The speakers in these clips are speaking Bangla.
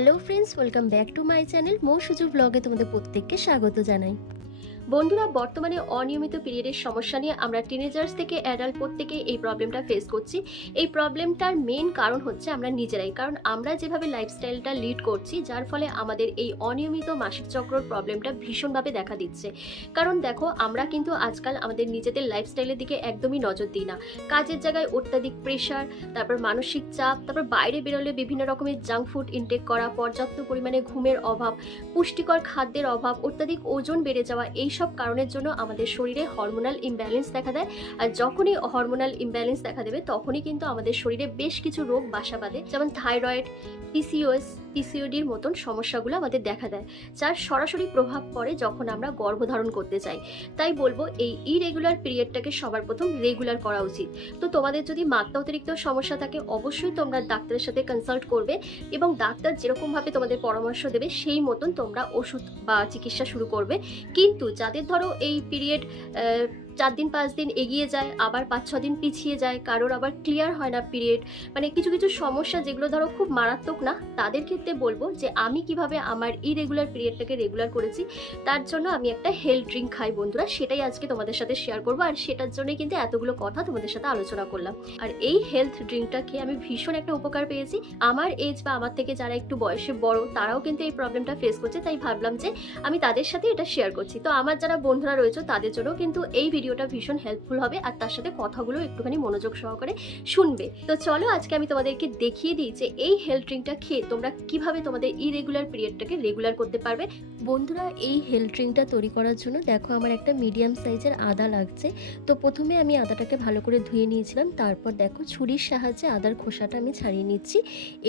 Hello friends, welcome back to my channel Mou Suju ব্লগে তোমাদের প্রত্যেককে স্বাগত জানাই। বন্ধুরা, বর্তমানে অনিয়মিত পিরিয়ডের সমস্যা নিয়ে আমরা টিনেজার্স থেকে অ্যাডাল্ট প্রত্যেকেই এই প্রবলেমটা ফেস করছি। এই প্রবলেমটার মেন কারণ হচ্ছে আমরা নিজেরাই, কারণ আমরা যেভাবে লাইফস্টাইলটা লিড করছি যার ফলে আমাদের এই অনিয়মিত মাসিক চক্রর প্রবলেমটা ভীষণভাবে দেখা দিচ্ছে। কারণ দেখো, আমরা কিন্তু আজকাল আমাদের নিজেদের লাইফস্টাইলের দিকে একদমই নজর দিই না। কাজের জায়গায় অত্যাধিক প্রেশার, তারপর মানসিক চাপ, তারপর বাইরে বেরোলে বিভিন্ন রকমের জাঙ্ক ফুড ইনটেক করা, পর্যাপ্ত পরিমাণে ঘুমের অভাব, পুষ্টিকর খাদ্যের অভাব, অত্যাধিক ওজন বেড়ে যাওয়া, এই সব কারণের জন্য আমাদের শরীরে হরমোনাল ইমব্যালেন্স দেখা দেয়। আর যখনই হরমোনাল ইমব্যালেন্স দেখা দেবে তখনই কিন্তু আমাদের শরীরে বেশ কিছু রোগ বাসা বাঁধে, যেমন থাইরয়েড, পিসিওএস, পিসিওডির মতন সমস্যাগুলো আমাদের দেখা দেয়, যার সরাসরি প্রভাব পড়ে যখন আমরা গর্ভধারণ করতে চাই। তাই বলবো, এই ইরেগুলার পিরিয়ডটাকে সবার প্রথম রেগুলার করা উচিত। তো তোমাদের যদি মাত্রা অতিরিক্ত সমস্যা থাকে অবশ্যই তোমরা ডাক্তারের সাথে কনসাল্ট করবে এবং ডাক্তার যেরকমভাবে তোমাদের পরামর্শ দেবে সেই মতন তোমরা ওষুধ বা চিকিৎসা শুরু করবে। কিন্তু যাদের ধরো এই পিরিয়ড 4 দিন 5 দিন এগিয়ে যায়, আবার 5-6 দিন পিছিয়ে যায়, কারোর আবার ক্লিয়ার হয় না পিরিয়ড, মানে কিছু কিছু সমস্যা যেগুলো ধরো খুব মারাত্মক না, তাদের ক্ষেত্রে বলবো যে আমি কিভাবে আমার ইরেগুলার পিরিয়ডটাকে রেগুলার করেছি। তার জন্য আমি একটা হেলথ ড্রিঙ্ক খাই বন্ধুরা, সেটাই আজকে তোমাদের সাথে শেয়ার করবো। আর সেটার জন্যই কিন্তু এতগুলো কথা তোমাদের সাথে আলোচনা করলাম। আর এই হেলথ ড্রিঙ্কটা খেয়ে আমি ভীষণ একটা উপকার পেয়েছি। আমার এজ বা আমার থেকে যারা একটু বয়সে বড় তারাও কিন্তু এই প্রবলেমটা ফেস করছে, তাই ভাবলাম যে আমি তাদের সাথে এটা শেয়ার করছি। তো আমার যারা বন্ধুরা রয়েছে তাদের জন্য কিন্তু এই ভিডিওটা ভীষণ হেল্পফুল হবে, আর তার সাথে কথাগুলো একটুখানি মনোযোগ সহকারে শুনবে। তো চলো আজকে আমি তোমাদেরকে দেখিয়ে দিই যে এই হেলথ ড্রিঙ্কটা খেয়ে তোমরা কিভাবে তোমাদের ইরেগুলার পিরিয়ডটাকে রেগুলার করতে পারবে। বন্ধুরা, এই হেলথ ড্রিঙ্কটা তৈরি করার জন্য দেখো আমার একটা মিডিয়াম সাইজের আদা লাগছে। তো প্রথমে আমি আদাটাকে ভালো করে ধুয়ে নিয়েছিলাম, তারপর দেখো ছুরির সাহায্যে আদার খোসাটা আমি ছাড়িয়ে নিচ্ছি।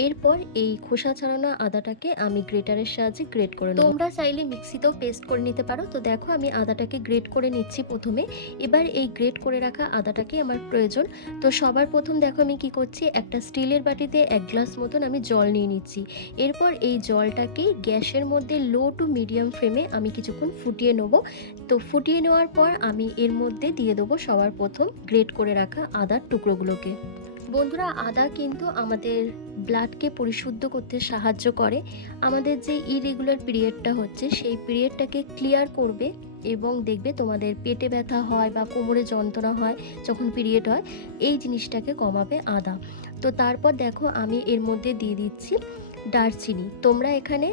এরপর এই খোসা ছাড়ানো আদাটাকে আমি গ্রেটারের সাহায্যে গ্রেট করে নেব। তোমরা চাইলে মিক্সিতেও পেস্ট করে নিতে পারো। তো দেখো আমি আদাটাকে গ্রেট করে নিচ্ছি প্রথমে। এবার এই গ্রেট করে রাখা আদাটাকে আমার প্রয়োজন। তো সবার প্রথম দেখো আমি কি করছি, একটা স্টিলের বাটিতে 1 গ্লাস মতন আমি জল নিয়ে নিচ্ছি। এরপর এই জলটাকে গ্যাসের মধ্যে লো টু মিডিয়াম ফ্লেমে আমি কিছুক্ষণ ফুটিয়ে নেব। তো ফুটিয়ে নেওয়ার পর আমি এর মধ্যে দিয়ে দেবো সবার প্রথম গ্রেট করে রাখা আদার টুকরোগুলোকে। বন্ধুরা, আদা কিন্তু আমাদের ব্লাডকে পরিশুদ্ধ করতে সাহায্য করে। আমাদের যে ইরেগুলার পিরিয়ডটা হচ্ছে সেই পিরিয়ডটাকে ক্লিয়ার করবে এবং দেখবে তোমাদের পেটে ব্যথা হয় বা কোমরে যন্ত্রণা হয় যখন পিরিয়ড হয়, এই জিনিসটাকে কমাবে আদা। তো তারপর দেখো আমি এর মধ্যে দিয়ে দিচ্ছি দারচিনি। তোমরা এখানে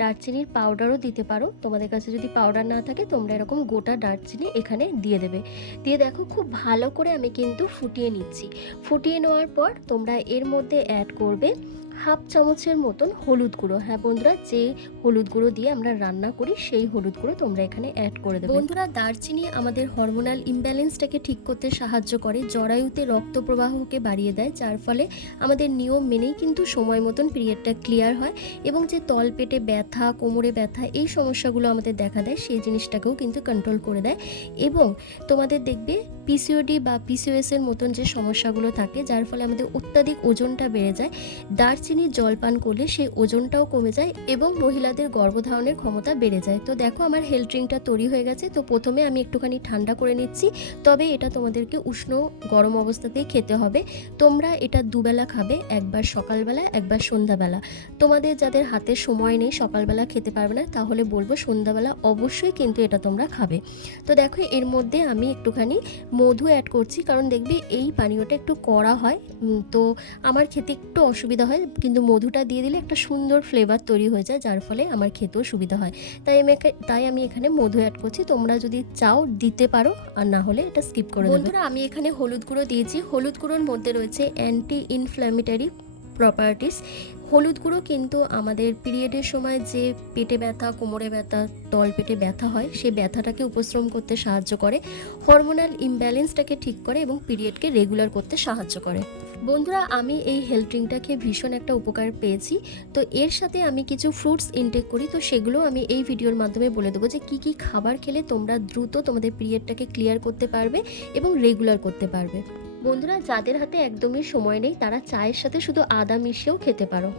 দারচিনির পাউডারও দিতে পারো, তোমাদের কাছে যদি পাউডার না থাকে তোমরা এরকম গোটা দারচিনি এখানে দিয়ে দেবে। দিয়ে দেখো খুব ভালো করে আমি কিন্তু ফুটিয়ে নিচ্ছি। ফুটিয়ে নেওয়ার পর তোমরা এর মধ্যে অ্যাড করবে 1/2 চামচের মতন হলুদ গুঁড়ো। হ্যাঁ বন্ধুরা, যে হলুদ গুঁড়ো দিয়ে আমরা রান্না করি সেই হলুদ গুঁড়ো তোমরা এখানে অ্যাড করে দেবে। বন্ধুরা, দারচিনি আমাদের হরমোনাল ইমব্যালেন্সটাকে ঠিক করতে সাহায্য করে, জরায়ুতে রক্ত প্রবাহকে বাড়িয়ে দেয়, যার ফলে আমাদের নিয়ম মেনেই কিন্তু সময় মতন পিরিয়ডটা ক্লিয়ার হয় এবং যে তল পেটে ব্যথা, কোমরে ব্যথা, এই সমস্যাগুলো আমাদের দেখা দেয় সেই জিনিসটাকেও কিন্তু কন্ট্রোল করে দেয়। এবং তোমাদের দেখবে পিসিওডি বা পিসিওএসের মতন যে সমস্যাগুলো থাকে যার ফলে আমাদের অত্যাধিক ওজনটা বেড়ে যায়, দারচিনির জল পান করলে সেই ওজনটাও কমে যায় এবং মহিলাদের গর্ভধারণের ক্ষমতা বেড়ে যায়। তো দেখো আমার হেলথ ড্রিঙ্কটা তৈরি হয়ে গেছে। তো প্রথমে আমি একটুখানি ঠান্ডা করে নিচ্ছি, তবে এটা তোমাদেরকে উষ্ণ গরম অবস্থাতেই খেতে হবে। তোমরা এটা দুবেলা খাবে, একবার সকালবেলা একবার সন্ধ্যাবেলা। তোমাদের যাদের হাতে সময় নেই, সকালবেলা খেতে পারবে না, তাহলে বলবো সন্ধ্যাবেলা অবশ্যই কিন্তু এটা তোমরা খাবে। তো দেখো এর মধ্যে আমি একটুখানি মধু অ্যাড করছি, কারণ দেখবি এই পানীয়টা একটু কড়া হয়, তো আমার খেতে একটু অসুবিধা হয়, কিন্তু মধুটা দিয়ে দিলে একটা সুন্দর ফ্লেভার তৈরি হয়ে যায়, যার ফলে আমার খেতেও সুবিধা হয়। তাই আমি এখানে মধু অ্যাড করছি। তোমরা যদি চাও দিতে পারো, আর না হলে এটা স্কিপ করে দেবে। বন্ধুরা, আমি এখানে হলুদ গুঁড়ো দিয়েছি। হলুদ গুঁড়োর মধ্যে রয়েছে অ্যান্টি ইনফ্ল্যামেটরি প্রপার্টিস। হলুদ গুঁড়ো কিন্তু আমাদের পিরিয়ডের সময় যে পেটে ব্যথা, কোমরে ব্যথা, তল পেটে ব্যথা হয় সেই ব্যথাটাকে উপশম করতে সাহায্য করে, হরমোনাল ইমব্যালেন্সটাকে ঠিক করে এবং পিরিয়ডকে রেগুলার করতে সাহায্য করে। বন্ধুরা, আমি এই হেলথ ড্রিঙ্কটা খেয়ে ভীষণ একটা উপকার পেয়েছি। তো এর সাথে আমি কিছু ফ্রুটস ইনটেক করি, তো সেগুলো আমি এই ভিডিওর মাধ্যমে বলে দেবো যে কী কী খাবার খেলে তোমরা দ্রুত তোমাদের পিরিয়ডটাকে ক্লিয়ার করতে পারবে এবং রেগুলার করতে পারবে। বন্ধুরা, যাদের হাতে একদমই সময় নেই তারা চায়ের সাথে শুধু আদা মিশিয়েও খেতে পারো,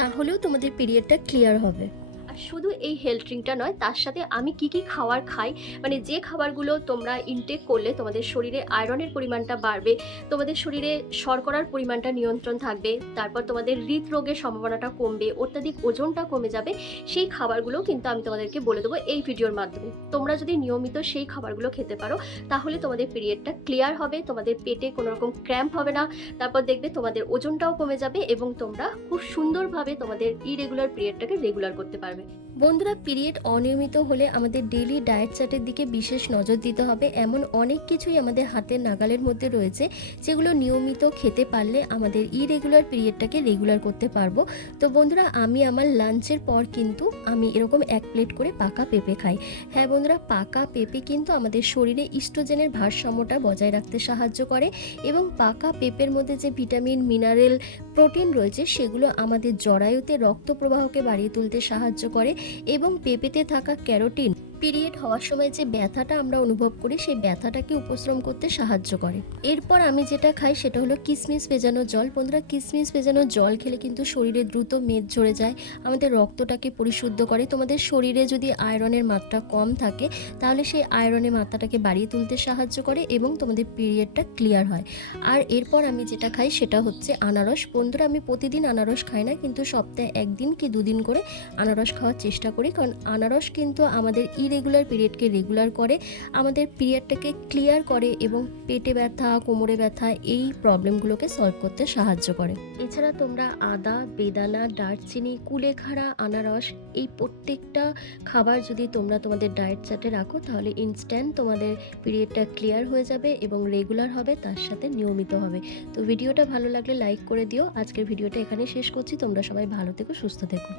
তাহলেও তোমাদের পিরিয়ডটা ক্লিয়ার হবে। আর শুধু এই হেলথ ড্রিঙ্কটা নয়, তার সাথে আমি কি কি খাবার খাই, মানে যে খাবারগুলো তোমরা ইনটেক করলে তোমাদের শরীরে আয়রনের পরিমাণটা বাড়বে, তোমাদের শরীরে শর্করার পরিমাণটা নিয়ন্ত্রণ থাকবে, তারপর তোমাদের হৃদরোগের সম্ভাবনাটা কমবে, অত্যাধিক ওজনটা কমে যাবে, সেই খাবারগুলো কিন্তু আমি তোমাদেরকে বলে দেবো এই ভিডিওর মাধ্যমে। তোমরা যদি নিয়মিত সেই খাবারগুলো খেতে পারো তাহলে তোমাদের পিরিয়ডটা ক্লিয়ার হবে, তোমাদের পেটে কোনো রকম ক্র্যাম্প হবে না, তারপর দেখবে তোমাদের ওজনটাও কমে যাবে এবং তোমরা খুব সুন্দরভাবে তোমাদের ইরেগুলার পিরিয়ডটাকে রেগুলার করতে পারবে। বন্ধুরা, পিরিয়ড অনিয়মিত হলে আমাদের ডেইলি ডায়েট চার্টের দিকে বিশেষ নজর দিতে হবে। এমন অনেক কিছুই আমাদের হাতের নাগালের মধ্যে রয়েছে যেগুলো নিয়মিত খেতে পারলে আমাদের ইরেগুলার পিরিয়ডটাকে রেগুলার করতে পারবো। তো বন্ধুরা, আমি আমার লাঞ্চের পর কিন্তু আমি এরকম 1 প্লেট করে পাকা পেঁপে খাই। হ্যাঁ বন্ধুরা, পাকা পেঁপে কিন্তু আমাদের শরীরে ইস্ট্রোজেনের ভারসাম্যটা বজায় রাখতে সাহায্য করে এবং পাকা পেঁপের মধ্যে যে ভিটামিন, মিনারেল, প্রোটিন রয়েছে সেগুলো আমাদের জরায়ুতে রক্ত প্রবাহকে বাড়িয়ে তুলতে সাহায্য করে এবং পেঁপেতে থাকা ক্যারোটিন পিরিয়ড হওয়ার সময় যে ব্যথাটা আমরা অনুভব করি সেই ব্যথাটাকে উপশম করতে সাহায্য করে। এরপর আমি যেটা খাই সেটা হলো কিশমিশ ভেজানো জল। বন্ধুরা, কিশমিশ ভেজানো জল খেলে কিন্তু শরীরে দ্রুত মেদ ঝরে যায়, আমাদের রক্তটাকে পরিশুদ্ধ করে। তোমাদের শরীরে যদি আয়রনের মাত্রা কম থাকে তাহলে সেই আয়রনের মাত্রাটাকে বাড়িয়ে তুলতে সাহায্য করে এবং তোমাদের পিরিয়ডটা ক্লিয়ার হয়। আর এরপর আমি যেটা খাই সেটা হচ্ছে আনারস। বন্ধুরা, আমি প্রতিদিন আনারস খাই না, কিন্তু সপ্তাহে 1 দিন কি 2 দিন করে আনারস খাওয়ার চেষ্টা করি, কারণ আনারস কিন্তু আমাদের ইরেগুলার পিরিয়ডকে রেগুলার করে, আমাদের পিরিয়ডটাকে ক্লিয়ার করে এবং পেটে ব্যথা, কোমরে ব্যথা এই প্রবলেমগুলোকে সলভ করতে সাহায্য করে। এছাড়া তোমরা আদা, বেদানা, দারচিনি, কুলেখাড়া, আনারস এই প্রত্যেকটা খাবার যদি তোমরা তোমাদের ডায়েট চার্টে রাখো তাহলে ইনস্ট্যান্ট তোমাদের পিরিয়ডটা ক্লিয়ার হয়ে যাবে এবং রেগুলার হবে, তার সাথে নিয়মিত হবে। তো ভিডিওটা ভালো লাগলে লাইক করে দিও। আজকের ভিডিওটা এখানে শেষ করছি। তোমরা সবাই ভালো থেকো, সুস্থ থেকো।